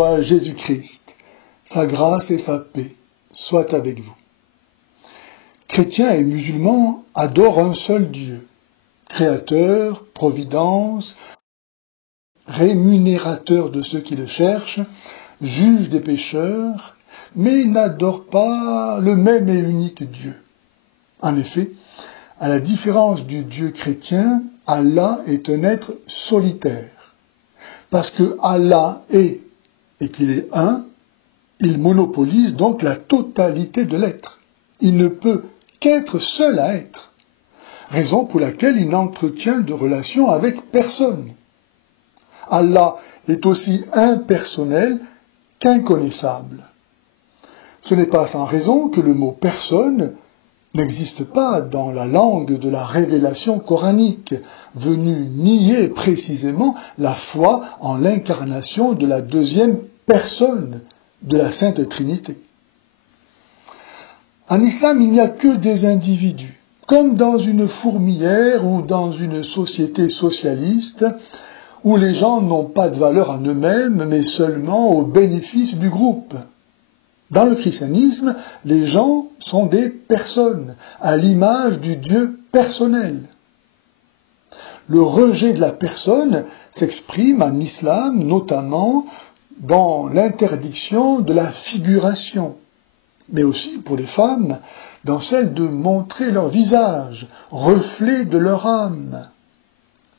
soit Jésus-Christ. Sa grâce et sa paix soient avec vous. Chrétiens et musulmans adorent un seul Dieu, créateur, providence, rémunérateur de ceux qui le cherchent, juge des pécheurs, mais ils n'adorent pas le même et unique Dieu. En effet, à la différence du Dieu chrétien, Allah est un être solitaire. Parce que Allah est, et qu'il est un, il monopolise donc la totalité de l'être. Il ne peut qu'être seul à être. Raison pour laquelle il n'entretient de relation avec personne. Allah est aussi impersonnel qu'inconnaissable. Ce n'est pas sans raison que le mot « personne » n'existe pas dans la langue de la révélation coranique, venue nier précisément la foi en l'incarnation de la deuxième personne de la Sainte Trinité. En islam, il n'y a que des individus, comme dans une fourmilière ou dans une société socialiste, où les gens n'ont pas de valeur en eux-mêmes, mais seulement au bénéfice du groupe. Dans le christianisme, les gens sont des personnes, à l'image du Dieu personnel. Le rejet de la personne s'exprime en islam, notamment dans l'interdiction de la figuration, mais aussi pour les femmes, dans celle de montrer leur visage, reflet de leur âme.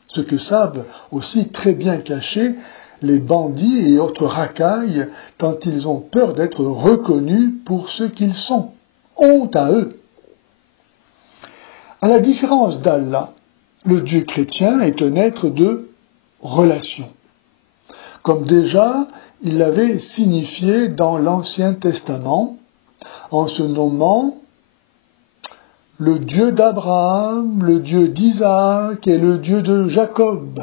Ce que savent aussi très bien cacher les bandits et autres racailles tant ils ont peur d'être reconnus pour ce qu'ils sont. Honte à eux. À la différence d'Allah, le Dieu chrétien est un être de relation. Comme déjà, il l'avait signifié dans l'Ancien Testament, en se nommant le Dieu d'Abraham, le Dieu d'Isaac et le Dieu de Jacob.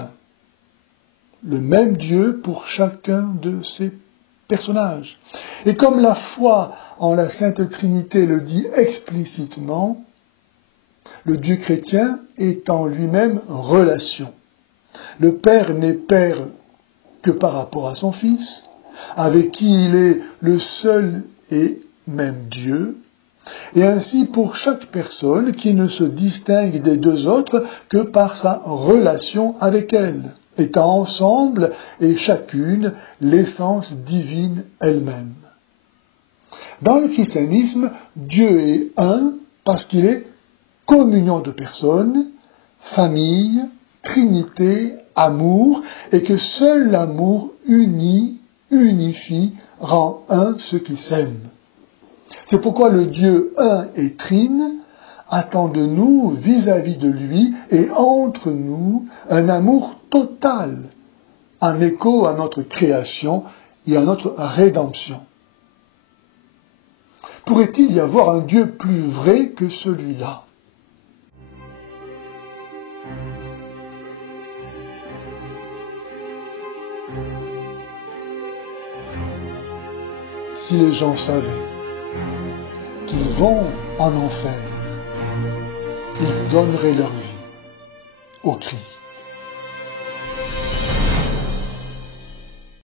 Le même Dieu pour chacun de ces personnages. Et comme la foi en la Sainte Trinité le dit explicitement, le Dieu chrétien est en lui-même relation. Le Père n'est Père que par rapport à son Fils, avec qui il est le seul et même Dieu, et ainsi pour chaque personne qui ne se distingue des deux autres que par sa relation avec elle, étant ensemble et chacune l'essence divine elle-même. Dans le christianisme, Dieu est un parce qu'il est communion de personnes, famille, trinité, amour, et que seul l'amour unifie, rend un ceux qui s'aiment. C'est pourquoi le Dieu un et trine attend de nous, vis-à-vis de lui et entre nous, un amour total, en écho à notre création et à notre rédemption. Pourrait-il y avoir un Dieu plus vrai que celui-là ? Si les gens savaient qu'ils vont en enfer, ils donneraient leur vie au Christ.